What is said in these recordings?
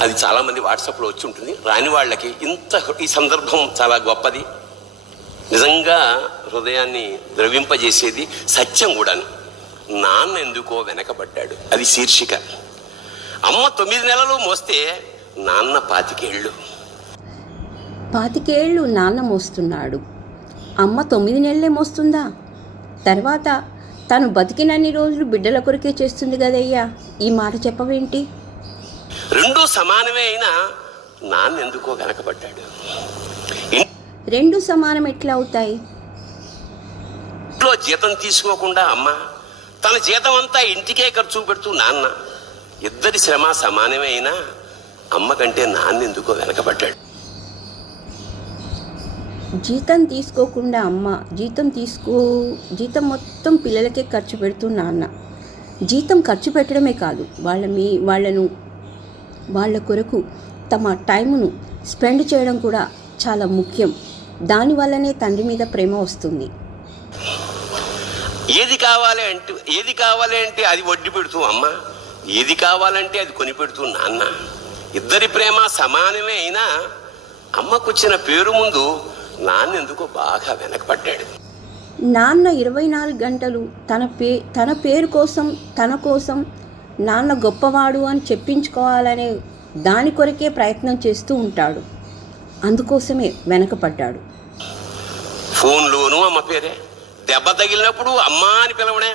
అది చాలామంది వాట్సాప్లో వచ్చి ఉంటుంది. రాని వాళ్ళకి ఇంత ఈ సందర్భం చాలా గొప్పది. నిజంగా హృదయాన్ని ద్రవింపజేసేది సత్యం కూడాను. నాన్న ఎందుకో వెనకబడ్డాడు. అది శీర్షిక. అమ్మ తొమ్మిది నెలలు మోస్తే నాన్న పాతికేళ్ళు. పాతికేళ్ళు నాన్న మోస్తున్నాడు. అమ్మ తొమ్మిది నెలలే మోస్తుందా? తర్వాత తను బతికినన్ని రోజులు బిడ్డల కొరికే చేస్తుంది కదయ్యా. ఈ మాట చెప్పవేంటి? రెండూ సమానమే అయినా నాన్న ఎందుకో వెనకబడ్డాడు రెండు సమానం ఎట్లా అవుతాయి ఇంట్లో జీతం తీసుకోకుండా అమ్మ తన జీతం అంతా ఇంటికే ఖర్చు పెడుతూ నాన్న. ఇద్దరి శ్రమ సమానమే అయినా అమ్మ కంటే నాన్న ఎందుకో వెనకబడ్డాడు. జీతం తీసుకోకుండా అమ్మ జీతం తీసుకో జీతం మొత్తం పిల్లలకే ఖర్చు పెడుతూ నాన్న. జీతం ఖర్చు పెట్టడమే కాదు వాళ్ళ మీ వాళ్ళను వాళ్ళ కొరకు తమ టైమును స్పెండ్ చేయడం కూడా చాలా ముఖ్యం. దానివల్లనే తండ్రి మీద ప్రేమ వస్తుంది. ఏది కావాలి అంటే ఏది కావాలి అంటే అది వడ్డీ పెడుతూ అమ్మ. ఏది కావాలంటే అది కొని పెడుతూ నాన్న. ఇద్దరి ప్రేమ సమానమే అయినా అమ్మకొచ్చిన పేరు ముందు నాన్న ఎందుకో బాగా వెనకబడ్డాడు. నాన్న ఇరవై నాలుగు గంటలు తన పే తన పేరు కోసం తన కోసం నాన్న గొప్పవాడు అని చెప్పించుకోవాలనే దాని కొరకే ప్రయత్నం చేస్తూ ఉంటాడు. అందుకోసమే వెనకపడ్డాడు. ఫోన్లోనూ అమ్మ పేరే. దెబ్బ తగిలినప్పుడు అమ్మ అని పిలవడే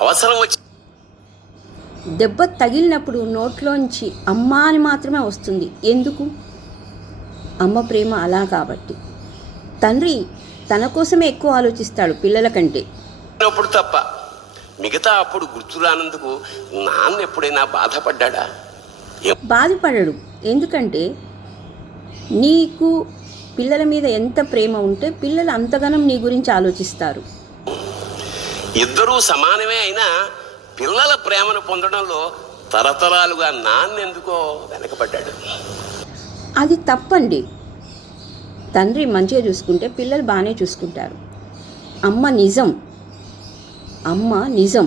అవసరం వచ్చి దెబ్బ తగిలినప్పుడు నోట్లోంచి అమ్మ అని మాత్రమే వస్తుంది. ఎందుకు? అమ్మ ప్రేమ అలా కాబట్టి. తండ్రి తన కోసమే ఎక్కువ ఆలోచిస్తాడు పిల్లల కంటే. తప్ప మిగతా అప్పుడు గుర్తు రానందుకు నాన్న ఎప్పుడైనా బాధపడ్డా బాధపడడు. ఎందుకంటే నీకు పిల్లల మీద ఎంత ప్రేమ ఉంటే పిల్లలు అంతగానం నీ గురించి ఆలోచిస్తారు. ఇద్దరూ సమానమే అయినా పిల్లల ప్రేమను పొందడంలో తరతరాలుగా నాన్న ఎందుకో వెనకబడ్డాడు. అది తప్పండి. తండ్రి మంచిగా చూసుకుంటే పిల్లలు బాగానే చూసుకుంటారు. అమ్మ నిజం. అమ్మ నిజం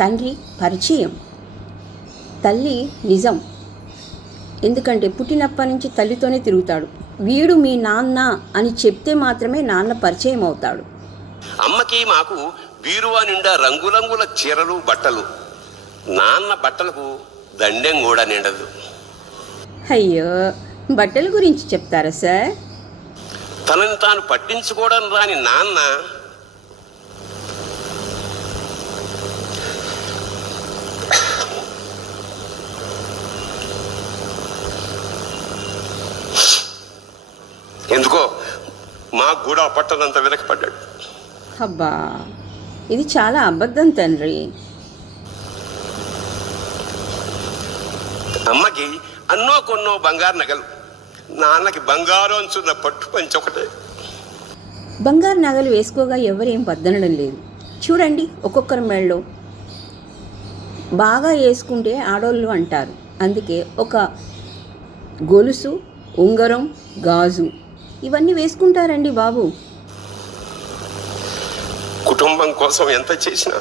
తండ్రి పరిచయం. తల్లి నిజం. ఎందుకంటే పుట్టినప్పటి నుంచి తల్లితోనే తిరుగుతాడు. వీడు మీ నాన్న అని చెప్తే మాత్రమే నాన్న పరిచయం అవుతాడు. అమ్మకి మాకు బీరువా నిండా రంగురంగుల చీరలు బట్టలు. నాన్న బట్టలకు దండెం కూడా నిండదు. అయ్యో బట్టల గురించి చెప్తారా సార్? తనని తాను పట్టించుకోవడం రాని నాన్న ఎందుకో మాకు కూడా పట్టనంత వెనకపడ్డాడు అబ్బా ఇది చాలా అబద్ధం తండ్రి. అమ్మకి అన్నో కొన్నో బంగారు నగలు నాన్నకి బంగారు అంచున్న పట్టు పంచి ఒకటే. బంగారు నగలు వేసుకోగా ఎవరేం వద్దనడం లేదు. చూడండి ఒక్కొక్కరి మెడలో బాగా వేసుకుంటే ఆడోళ్ళు అంటారు. అందుకే ఒక గొలుసు ఉంగరం గాజు. ఇవన్నీ వేసుకుంటారండి బాబు. కుటుంబం కోసం ఎంత చేసినా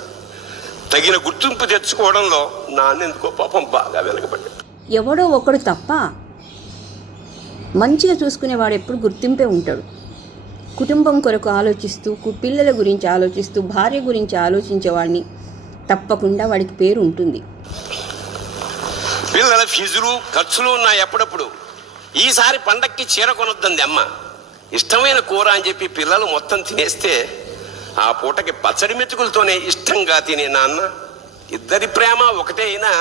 తగిన గుర్తింపు తెచ్చుకోవడంలో నాన్నెందుకో పాపం బాగా వెనకబడ్డాడు ఎవడో ఒకడు తప్ప మంచిగా చూసుకునేవాడు ఎప్పుడు గుర్తింపే ఉంటాడు. కుటుంబం కొరకు ఆలోచిస్తూ పిల్లల గురించి ఆలోచిస్తూ భార్య గురించి ఆలోచించేవాడిని తప్పకుండా వాడికి పేరు ఉంటుంది. పిల్లల ఫీజులు ఖర్చులు ఉన్నాయి అప్పుడప్పుడు. ఈసారి పండక్కి చీర కొనొద్దంది అమ్మ. ఇష్టమైన కూర అని చెప్పి పిల్లలు మొత్తం తినేస్తే ఆ పూటకి పచ్చడి మెతుకులతోనే ఇష్టంగా తినే నాన్న. ఇద్దరి ప్రేమ ఒకటే అయినా.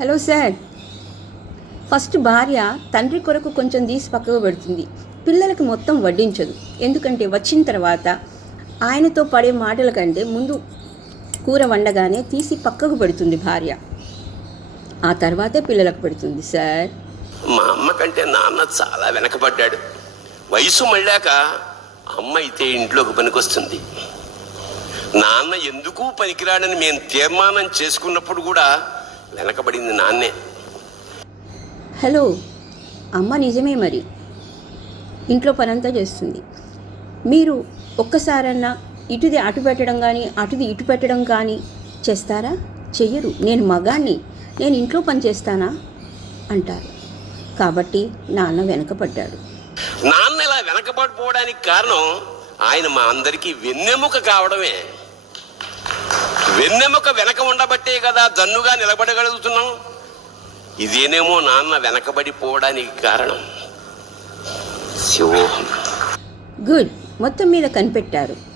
Hello sir. ఫస్ట్ భార్య తండ్రి కొరకు కొంచెం తీసి పక్కకు పెడుతుంది. పిల్లలకి మొత్తం వడ్డించదు. ఎందుకంటే వచ్చిన తర్వాత ఆయనతో పడే మాటల కంటే ముందు కూర వండగానే తీసి పక్కకు పెడుతుంది భార్య. ఆ తర్వాతే పిల్లలకు పెడుతుంది సార్. మా అమ్మ కంటే నాన్న చాలా వెనకబడ్డాడు. వయసు మళ్ళాక అమ్మ అయితే ఇంట్లోకి పనికొస్తుంది. నాన్న ఎందుకు పనికిరాడని మేము తీర్మానం చేసుకున్నప్పుడు కూడా వెనకబడింది నాన్నే. హలో అమ్మ నిజమే మరి. ఇంట్లో పనంతా చేస్తుంది. మీరు ఒక్కసారన్నా ఇటుది అటు పెట్టడం కానీ అటుది ఇటు పెట్టడం కానీ చేస్తారా? చెయ్యరు. నేను మగాణ్ణి నేను ఇంట్లో పని చేస్తానా? అంటారు. కాబట్టి నాన్న వెనకపడ్డాడు నాన్న ఇలా వెనకబడిపోవడానికి కారణం ఆయన మా అందరికీ వెన్నెముక కావడమే. వెన్నెముక వెనక ఉండబట్టే కదా దన్నుగా నిలబడగలుగుతున్నాం. ఇదేనేమో నాన్న వెనకబడిపోవడానికి కారణం. శివోహం. గుడ్. మొత్తం మీద కనిపెట్టారు.